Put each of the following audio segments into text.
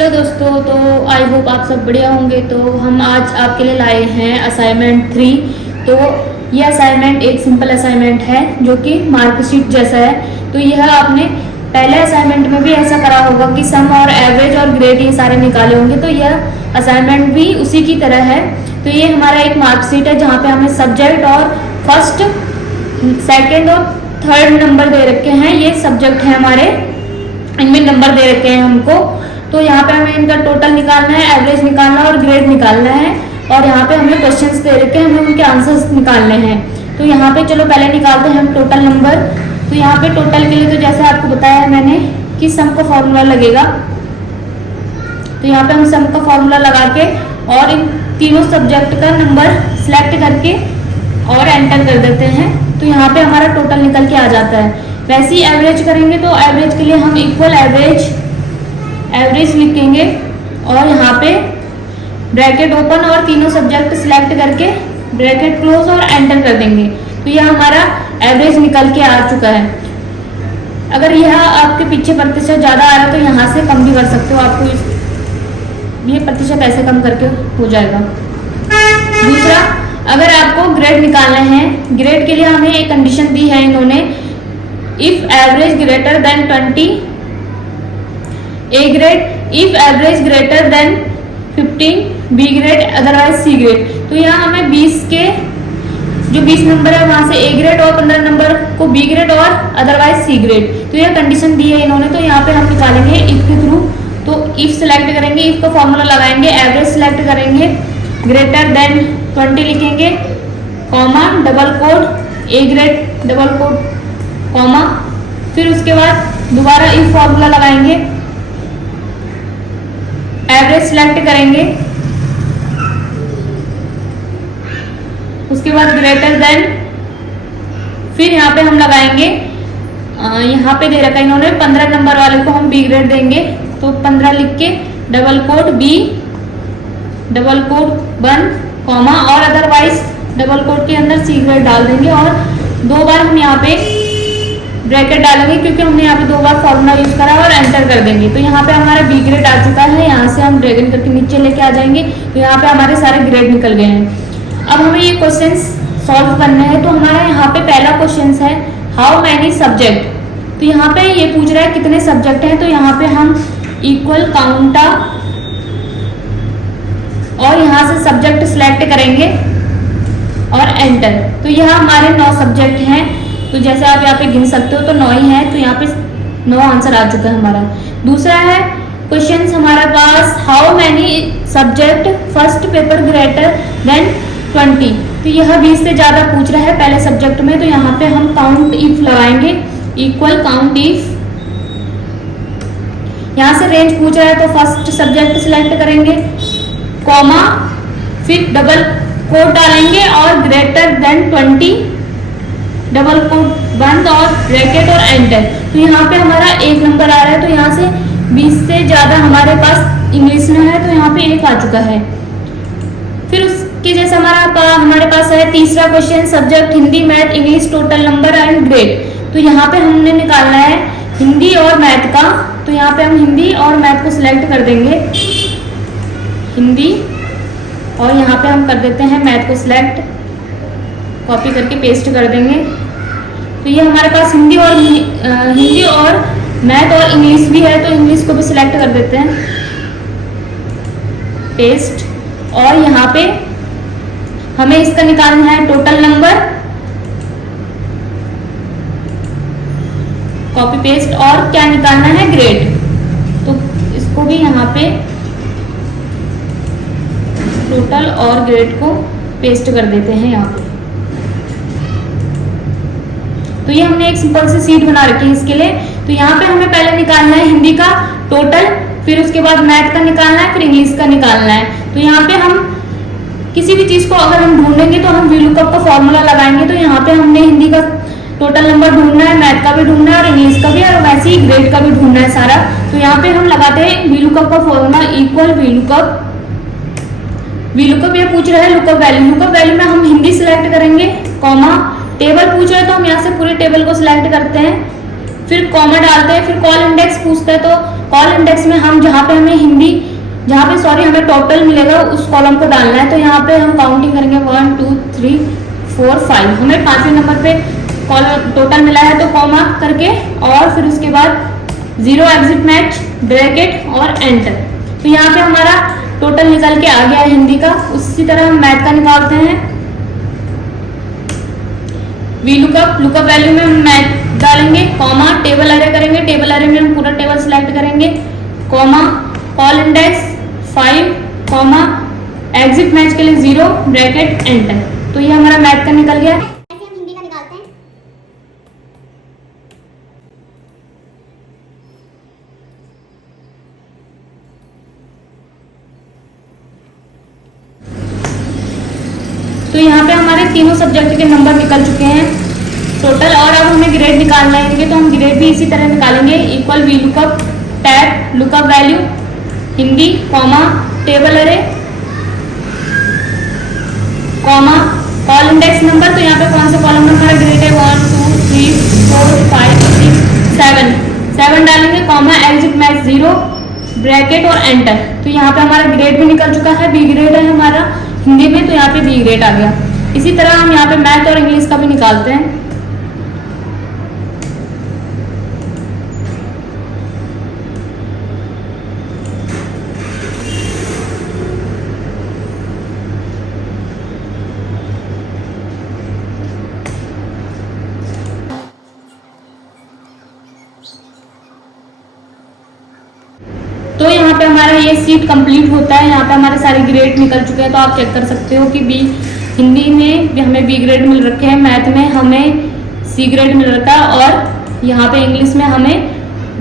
Hello दोस्तों, तो I hope आप सब बढ़िया होंगे। तो हम आज आपके लिए लाए हैं असाइनमेंट 3। तो ये असाइनमेंट एक सिंपल असाइनमेंट है जो कि मार्कशीट जैसा है। तो यह आपने पहले असाइनमेंट में भी ऐसा करा होगा कि सम और एवरेज और ग्रेड ये सारे निकाले होंगे। तो यह असाइनमेंट भी उसी की तरह है। तो ये हमारा एक मार्कशीट है जहाँ पे हमें सब्जेक्ट और फर्स्ट, सेकेंड और थर्ड नंबर दे रखे हैं। ये सब्जेक्ट है हमारे, इनमें नंबर दे रखे हैं हमको। तो यहाँ पे हमें इनका टोटल निकालना है, एवरेज निकालना है और ग्रेड निकालना है। और यहाँ पे हमें क्वेश्चंस दे रखे हैं, हमें उनके आंसर्स निकालने हैं। तो यहाँ पे चलो पहले निकालते हैं हम टोटल नंबर। तो यहाँ पे टोटल के लिए तो जैसे आपको बताया मैंने कि सम का फॉर्मूला लगेगा। तो यहाँ पे हम सम का फॉर्मूला लगा के और इन तीनों सब्जेक्ट का नंबर सिलेक्ट करके और एंटर कर देते हैं। तो यहाँ पे हमारा टोटल निकल के आ जाता है। वैसे ही एवरेज करेंगे तो एवरेज के लिए हम इक्वल एवरेज लिखेंगे और यहाँ पे ब्रैकेट ओपन और तीनों सब्जेक्ट सिलेक्ट करके ब्रैकेट क्लोज और एंटर कर देंगे। तो यह हमारा एवरेज निकल के आ चुका है। अगर यह आपके पीछे प्रतिशत ज़्यादा आ रहा है तो यहाँ से कम भी कर सकते हो, आपको ये प्रतिशत ऐसे कम करके हो जाएगा। दूसरा, अगर आपको ग्रेड निकालना है, ग्रेड के लिए हमें एक कंडीशन दी है इन्होंने, if average greater than 20 A grade, if average greater than 15 B grade, otherwise C grade. तो यहाँ हमें 20 के जो 20 नंबर है वहां से ए ग्रेड और 15 नंबर को बी ग्रेड और अदरवाइज सी ग्रेड। तो यह कंडीशन दी है इन्होंने। तो यहाँ पे हम निकालेंगे इफ के थ्रू। तो इफ सिलेक्ट करेंगे, इफ का फॉर्मूला लगाएंगे, एवरेज सिलेक्ट करेंगे, ग्रेटर देन 20 लिखेंगे, comma double quote A grade double quote comma, फिर उसके बाद दोबारा इफ फॉर्मूला लगाएंगे, एवरेज सिलेक्ट करेंगे, उसके बाद ग्रेटर देन, फिर यहाँ पे हम लगाएंगे, यहाँ पे दे रखा है इन्होंने 15 नंबर वाले को हम बी ग्रेड देंगे। तो 15 लिख के double quote B double quote 1 comma और अदरवाइज डबल कोड के अंदर सी ग्रेड डाल देंगे। और 2 बार हम यहाँ पे ब्रैकेट डालेंगे क्योंकि हमने यहाँ पे 2 बार फॉर्मूला यूज करा और एंटर कर देंगे। तो यहाँ पे हमारा बी ग्रेड आ चुका है। यहाँ से हम ड्रैगन करके नीचे लेके आ जाएंगे। तो यहाँ पे हमारे सारे ग्रेड निकल गए हैं। अब हमें ये क्वेश्चन सॉल्व करने हैं। तो हमारा यहाँ पे पहला क्वेश्चन है हाउ मैनी सब्जेक्ट। तो यहाँ पे ये पूछ रहा है कितने सब्जेक्ट हैं। तो यहाँ पे हम इक्वल काउंटा और यहाँ से सब्जेक्ट सिलेक्ट करेंगे और एंटर। तो यह हमारे 9 सब्जेक्ट हैं। तो जैसे आप यहाँ पे गिन सकते हो तो 9 ही है। तो यहाँ पे 9 आंसर आ चुका है हमारा। दूसरा है क्वेश्चन हमारे पास how many subject first paper greater than 20। तो यह 20 से ज्यादा पूछ रहा है पहले सब्जेक्ट में। तो यहाँ पे हम काउंट इफ लगाएंगे, इक्वल काउंट इफ। यहाँ से रेंज पूछ रहा है तो फर्स्ट सब्जेक्ट सिलेक्ट करेंगे, कॉमा, फिर डबल कोड डालेंगे और ग्रेटर देन 20 डबल कोड बंद और ब्रैकेट और एंटर। तो यहाँ पे हमारा 1 नंबर आ रहा है। तो यहाँ से 20 से ज्यादा हमारे पास इंग्लिश में है। तो यहाँ पे 1 आ चुका है। फिर उसके जैसे हमारे पास है तीसरा question subject Hindi, math, English, total number and grade. तो यहाँ पे हमने निकालना है हिंदी और मैथ का। तो यहाँ पे हम हिंदी और मैथ को सिलेक्ट कर देंगे, हिंदी, और यहाँ पे हम कर देते हैं मैथ को सिलेक्ट, कॉपी करके पेस्ट कर देंगे। तो ये हमारे पास हिंदी और मैथ और इंग्लिश भी है। तो इंग्लिश को भी सिलेक्ट कर देते हैं, पेस्ट। और यहाँ पे हमें इसका निकालना है टोटल नंबर, कॉपी पेस्ट, और क्या निकालना है ग्रेड। तो इसको भी यहाँ पे टोटल और ग्रेड को पेस्ट कर देते हैं यहाँ पे। तो ये हमने एक सिंपल सी सीट बना रखी है इसके लिए। तो यहाँ पे हमें पहले निकालना है हिंदी का टोटल, फिर उसके बाद मैथ का निकालना है, फिर इंग्लिश का निकालना है। तो यहाँ पे हम किसी भी चीज को अगर हम ढूंढेंगे तो हम वीलुकअप का फॉर्मूला लगाएंगे। तो यहाँ पे हमने हिंदी का टोटल नंबर ढूंढना है, मैथ का भी ढूंढना है और इंग्लिश का भी, और वैसे ही ग्रेड का भी ढूंढना है सारा। तो यहाँ पे हम लगाते हैं वीलुकअप का फॉर्मूला, इक्वल वीलुकअप। वीलुकअप ये पूछ रहा है लुकअप वैल्यू। लुकअप वैल्यू में हम हिंदी सिलेक्ट करेंगे, कॉमा, टेबल पूछ रहे हैं तो हम यहाँ से पूरे टेबल को सिलेक्ट करते हैं, फिर कॉमा डालते हैं, फिर कॉल इंडेक्स पूछते हैं तो कॉल इंडेक्स में हम जहाँ पे हमें टोटल मिलेगा उस कॉलम को डालना है। तो यहाँ पे हम काउंटिंग करेंगे 1 2 3 4 5, हमें 5वें नंबर पे कॉलम टोटल मिला है तो कॉमा करके और फिर उसके बाद 0 एग्जिट मैच ब्रैकेट और एंटर। तो यहाँ पे हमारा टोटल निकल के आ गया है हिंदी का। उसी तरह हम मैथ का निकालते हैं। वी लुकअप वैल्यू में हम मैथ डालेंगे, कॉमा टेबल अरे करेंगे, टेबल अरे में हम पूरा टेबल सिलेक्ट करेंगे, comma call index 5, comma exit match के लिए 0 ब्रैकेट एंटर। तो ये हमारा मैथ का निकल गया। ऐसे हम हिंदी का निकालते हैं। तो यहाँ पे हमारे तीनों सब्जेक्ट के नंबर निकल चुके हैं टोटल। और अब हमें ग्रेड निकालना है तो हम ग्रेड भी इसी तरह निकालेंगे। Equal V lookup tab lookup value Hindi, comma table अरे, कॉमा कॉल इंडेक्स नंबर। तो यहाँ पे कौन सा कॉलम नंबर ग्रेड है 1 2 3 4 5 6 7 डालेंगे, कॉमा एग्जिट मैच 0 ब्रैकेट और एंटर। तो यहाँ पे हमारा ग्रेड भी निकल चुका है, बी ग्रेड है हमारा हिंदी में, तो यहाँ पे बी ग्रेड आ गया। इसी तरह हम यहाँ पे मैथ और इंग्लिश का भी निकालते हैं। तो यहाँ पे हमारा ये सीट कंप्लीट होता है। यहाँ पे हमारे सारे ग्रेड निकल चुके हैं। तो आप चेक कर सकते हो कि बी हिंदी में भी हमें बी ग्रेड मिल रखे हैं, मैथ में हमें सी ग्रेड मिल रखा है और यहाँ पे इंग्लिश में हमें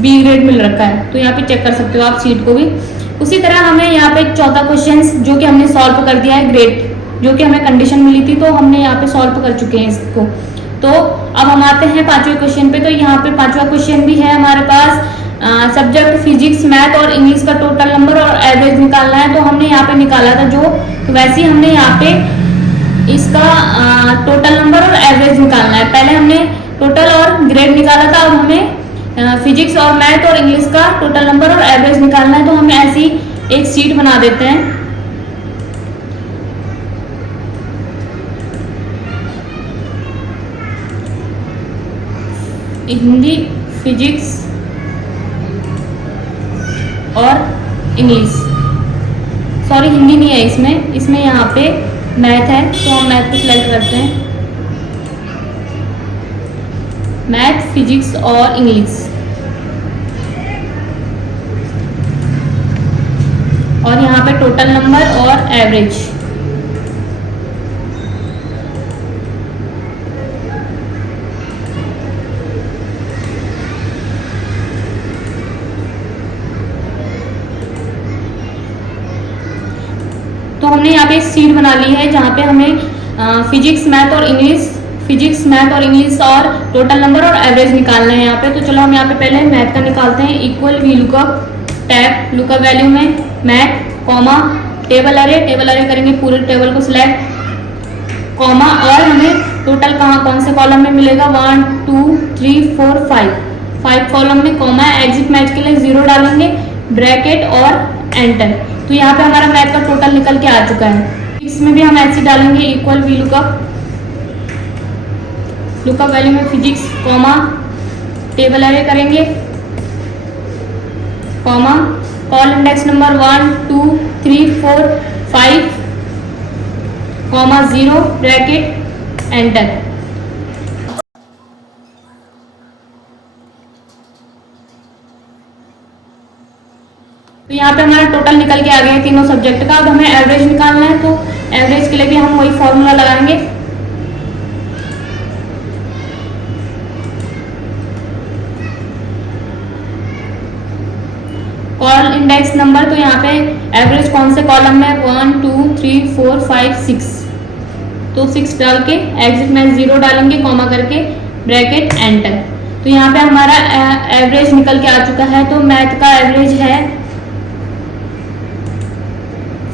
बी ग्रेड मिल रखा है। तो यहाँ पे चेक कर सकते हो आप सीट को भी। उसी तरह हमें यहाँ पे चौथा क्वेश्चन जो कि हमने सॉल्व कर दिया है ग्रेड, जो कि हमें कंडीशन मिली थी तो हमने यहाँ पे सॉल्व कर चुके हैं इसको। तो अब हम आते हैं 5वें क्वेश्चन पे। तो यहाँ पे 5वां क्वेश्चन भी है हमारे पास। सब्जेक्ट फिजिक्स मैथ और इंग्लिश का टोटल नंबर और एवरेज निकालना है। तो हमने यहाँ पे निकाला था जो, तो वैसे ही हमने यहाँ पे इसका टोटल नंबर और एवरेज निकालना है। पहले हमने टोटल और ग्रेड निकाला था, अब हमें फिजिक्स और मैथ और इंग्लिश का टोटल नंबर और एवरेज निकालना है। तो हम ऐसी एक शीट बना देते हैं। हिंदी, फिजिक्स और इंग्लिश, सॉरी हिंदी नहीं है इसमें यहाँ पे मैथ है, तो हम मैथ को सिलेक्ट करते हैं। मैथ, फिजिक्स और इंग्लिश, और यहाँ पे टोटल नंबर और एवरेज। तो हमने यहाँ पे एक शीट बना ली है जहाँ पे हमें फिजिक्स मैथ और इंग्लिश और टोटल नंबर और एवरेज निकालना है यहाँ पे। तो चलो हम यहाँ पे पहले मैथ का निकालते हैं। Equal V lookup tab lookup value में मैथ, कॉमा टेबल अरे करेंगे, पूरे टेबल को सिलेक्ट, कॉमा और हमें टोटल कौन से कॉलम में मिलेगा 1 2 3 4 5 कॉलम में, कॉमा एग्जिट मैच के लिए 0 डालेंगे, ब्रैकेट और एंटर। तो यहाँ पे हमारा मैथ का टोटल निकल के आ चुका है। इसमें भी हम ऐसे डालेंगे इक्वल वी लुकअप वैल्यू में फिजिक्स, कॉमा टेबल अरे करेंगे, comma call index number 1 2 3 4 5, comma 0 bracket enter. तो यहाँ पे हमारा टोटल निकल के आ गया है तीनों सब्जेक्ट का। अब हमें एवरेज निकालना है, तो एवरेज के लिए भी हम वही फॉर्मूला लगाएंगे। कॉल इंडेक्स नंबर, तो यहाँ पे एवरेज कौन से कॉलम में 1 2 3 4 5 6, तो 6 डाल के एग्जिट में 0 डालेंगे, कॉमा करके ब्रैकेट एंटर। तो यहाँ पे हमारा एवरेज निकल के आ चुका है। तो मैथ का एवरेज है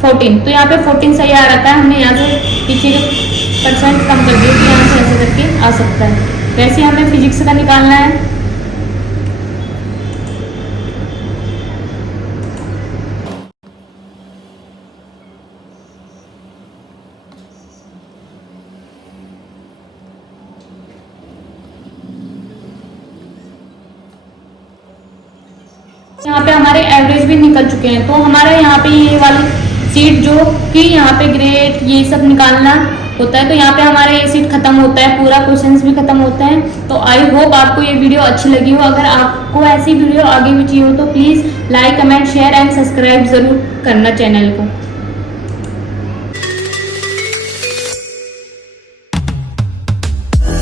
14। तो यहाँ पे 14 सही आ रहा है। हमने यहाँ से पीछे के परसेंट कम कर दिया, तो यहाँ से ऐसे करके आ सकता है। वैसे हमें फिजिक्स का निकालना है। यहाँ पे हमारे एवरेज भी निकल चुके हैं। तो हमारा यहाँ पे ये वाली सीट जो कि यहाँ पे ग्रेड ये सब निकालना होता है, तो यहाँ पे हमारा ये सीट खत्म होता है, पूरा क्वेश्चंस भी खत्म होते हैं। तो आई होप आपको ये वीडियो अच्छी लगी हो। अगर आपको ऐसी वीडियो आगे भी चाहिए हो तो please like, comment, share and subscribe ज़रूर करना चैनल को।